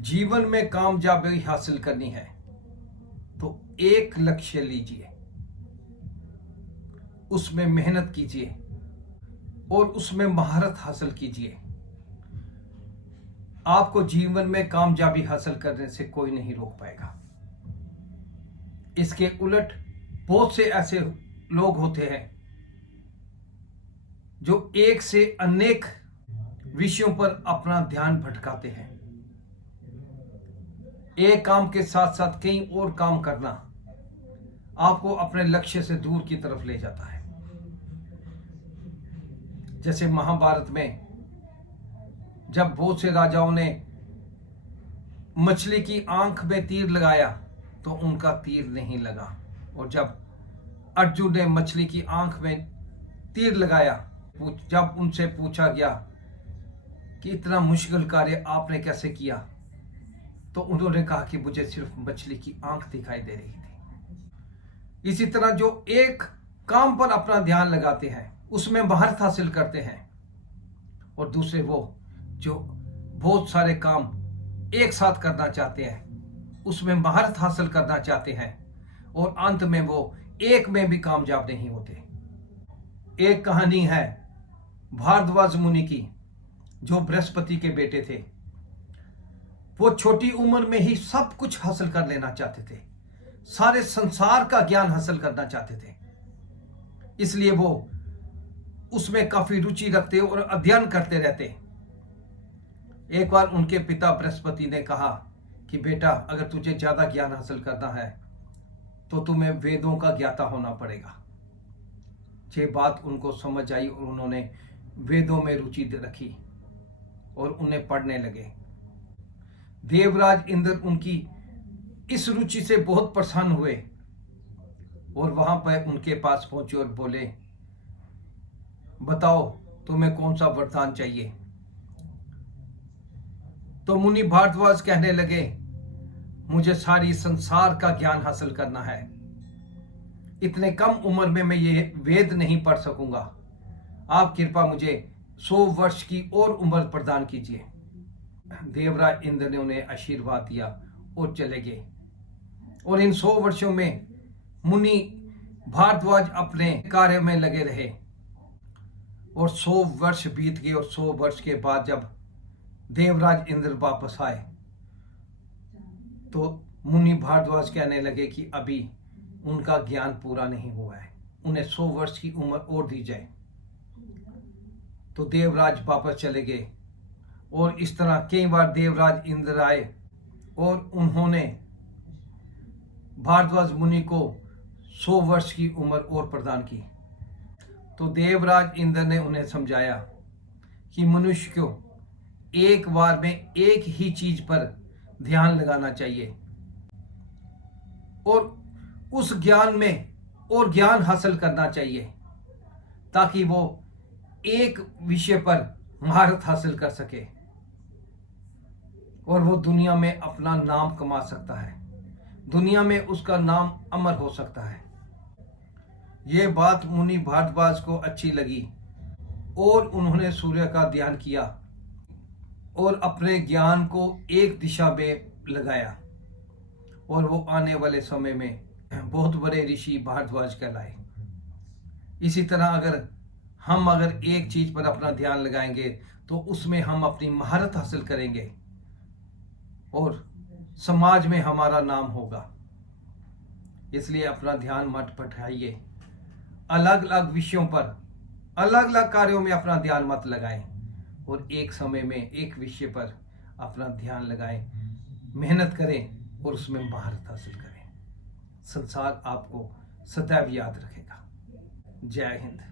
जीवन में कामयाबी हासिल करनी है तो एक लक्ष्य लीजिए, उसमें मेहनत कीजिए और उसमें महारत हासिल कीजिए। आपको जीवन में कामयाबी हासिल करने से कोई नहीं रोक पाएगा। इसके उलट बहुत से ऐसे लोग होते हैं जो एक से अनेक विषयों पर अपना ध्यान भटकाते हैं। एक काम के साथ साथ कई और काम करना आपको अपने लक्ष्य से दूर की तरफ ले जाता है। जैसे महाभारत में जब बहुत से राजाओं ने मछली की आंख में तीर लगाया तो उनका तीर नहीं लगा, और जब अर्जुन ने मछली की आंख में तीर लगाया, जब उनसे पूछा गया कि इतना मुश्किल कार्य आपने कैसे किया, तो उन्होंने कहा कि मुझे सिर्फ मछली की आंख दिखाई दे रही थी। इसी तरह जो एक काम पर अपना ध्यान लगाते हैं, उसमें महारत हासिल करते हैं, और दूसरे वो जो बहुत सारे काम एक साथ करना चाहते हैं, उसमें महारत हासिल करना चाहते हैं, और अंत में वो एक में भी कामयाब नहीं होते। एक कहानी है भारद्वाज मुनि की, जो बृहस्पति के बेटे थे। वो छोटी उम्र में ही सब कुछ हासिल कर लेना चाहते थे, सारे संसार का ज्ञान हासिल करना चाहते थे, इसलिए वो उसमें काफी रुचि रखते और अध्ययन करते रहते। एक बार उनके पिता बृहस्पति ने कहा कि बेटा, अगर तुझे ज्यादा ज्ञान हासिल करना है तो तुम्हें वेदों का ज्ञाता होना पड़ेगा। ये बात उनको समझ आई और उन्होंने वेदों में रुचि रखी और उन्हें पढ़ने लगे। देवराज इंद्र उनकी इस रुचि से बहुत प्रसन्न हुए और वहां पर उनके पास पहुंचे और बोले, बताओ तुम्हें कौन सा वरदान चाहिए। तो मुनि भारद्वाज कहने लगे, मुझे सारी संसार का ज्ञान हासिल करना है। इतने कम उम्र में मैं ये वेद नहीं पढ़ सकूंगा। आप कृपा मुझे 100 वर्ष की और उम्र प्रदान कीजिए। देवराज इंद्र ने उन्हें आशीर्वाद दिया और चले गए। और इन 100 वर्षों में मुनि भारद्वाज अपने कार्य में लगे रहे, और 100 वर्ष बीत गए। और 100 वर्ष के बाद जब देवराज इंद्र वापस आए तो मुनि भारद्वाज कहने लगे कि अभी उनका ज्ञान पूरा नहीं हुआ है, उन्हें 100 वर्ष की उम्र और दी जाए। तो देवराज वापस चले गए, और इस तरह कई बार देवराज इंद्र आए और उन्होंने भारद्वाज मुनि को 100 वर्ष की उम्र और प्रदान की। तो देवराज इंद्र ने उन्हें समझाया कि मनुष्य को एक बार में एक ही चीज पर ध्यान लगाना चाहिए और उस ज्ञान में और ज्ञान हासिल करना चाहिए, ताकि वो एक विषय पर महारत हासिल कर सके और वो दुनिया में अपना नाम कमा सकता है, दुनिया में उसका नाम अमर हो सकता है। ये बात मुनि भारद्वाज को अच्छी लगी और उन्होंने सूर्य का ध्यान किया और अपने ज्ञान को एक दिशा में लगाया, और वो आने वाले समय में बहुत बड़े ऋषि भारद्वाज कहलाए। इसी तरह अगर एक चीज पर अपना ध्यान लगाएंगे तो उसमें हम अपनी महारत हासिल करेंगे और समाज में हमारा नाम होगा। इसलिए अपना ध्यान मत भटकाइए, अलग अलग विषयों पर अलग अलग कार्यों में अपना ध्यान मत लगाएं, और एक समय में एक विषय पर अपना ध्यान लगाएं, मेहनत करें और उसमें महारत हासिल करें। संसार आपको सदैव याद रखेगा। जय हिंद।